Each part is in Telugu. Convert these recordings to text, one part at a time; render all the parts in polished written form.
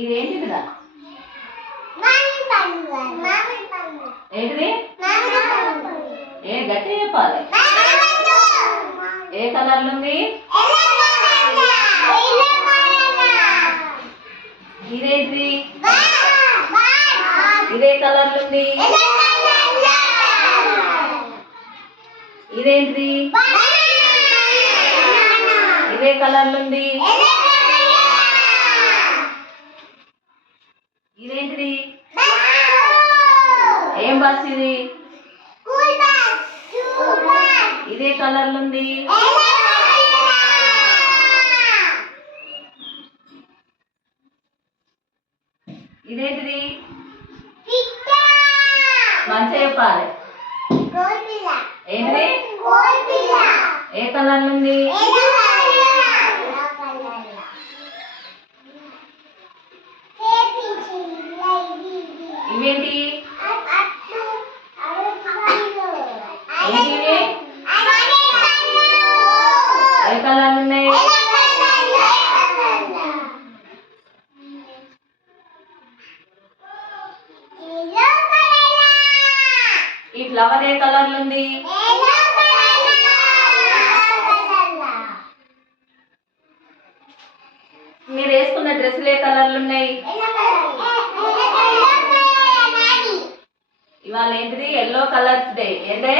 ఇదేంటిదిరా? ఏంటిది? ఏ గట్టి చెప్పాలి. ఏ కలర్లు ఉంది? ఇదేంటిది? ఇదే కలర్లు ఉంది. ఇదేంటిది? ఇదే కలర్లు ఉంది. ఇదేంటిది? ఏం బస్ ఇది? ఇదే కలర్లు ఉంది. ఇదేంటిది? మంచిగా చెప్పాలి. ఏంటిది? ఏ కలర్లు ఉంది? ఇవేంటి? ఏంటివి? ఏ కలర్లు ఉన్నాయి? ఈ ఫ్లవర్ ఏ కలర్లు ఉంది? మీరు వేసుకున్న డ్రెస్సులు ఏ కలర్లు ఉన్నాయి? ఇవాళ ఏంటిది? Yellow colours day. ఏంటే?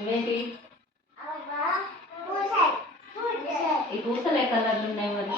ఇవేంటి? ఈ పూసలు ఏ కలర్లు ఉన్నాయి మరి?